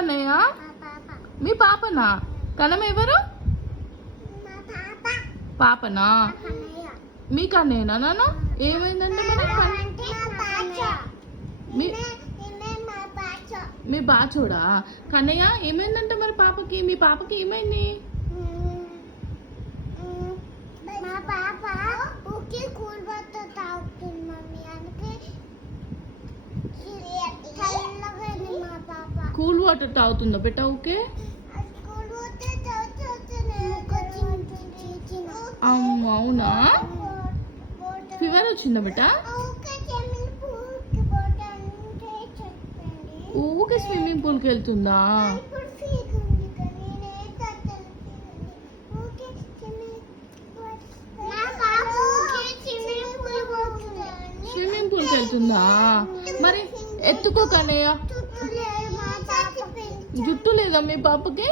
అన్నయ్య మీ పాపనా? కనమ ఎవరు? పాపనా? మీకు అన్నయ్యనా నాన్న? ఏమైందంటే మరి మీ బాచోడా? కన్నయ్య ఏమైందంటే మరి పాపకి? మీ పాపకి ఏమైంది? కూల్ వాటర్ తాగుతుందా బిడ్డ? ఓకే. అవునా? ఫీవర్ వచ్చిందా బిడ్డ? ఊకే స్విమ్మింగ్ పూల్కి వెళ్తుందా? స్విమ్మింగ్ పూల్కి వెళ్తుందా? మరి ఎత్తుకో కన్నయ్య. జుట్టు లేదా మీ పాపకి?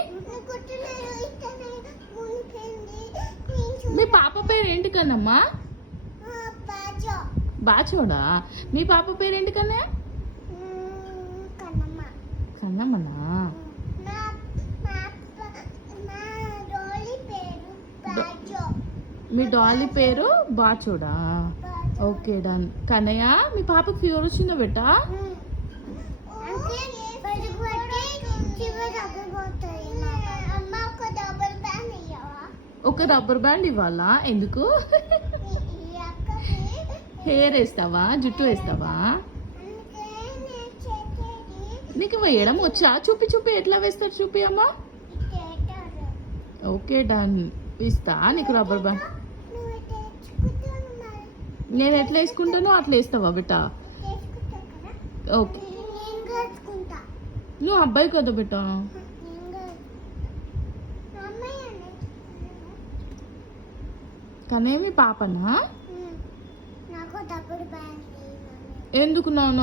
మీ పాప పేరు ఏంటి కన్నమ్మా? బాచోడా? మీ పాప పేరు ఏంటి కన్నయ్య? కన్నమ్మనా? మీ డాలీ పేరు బాచోడా? Okay done. కన్నయ్య మీ పాపకి ఫీవర్ వచ్చిందా బెట్ట? ఒక రబ్బర్ బ్యాండ్ ఇవ్వాలా? ఎందుకు? హెయిర్ వేస్తావా? జుట్టు వేస్తావా? నీకు వేయడం వచ్చా? చూపి చూపి ఎట్లా వేస్తారు చూపి అమ్మా. Okay done. ఇస్తా నీకు రబ్బర్ బ్యాండ్. నేను ఎట్లా వేసుకుంటానో అట్లా వేస్తావా బిడ్డ? ఓకే. నువ్వు అబ్బాయి కదా బిడ్డ. కనేమి పాపనా? ఎందుకు నాన్న?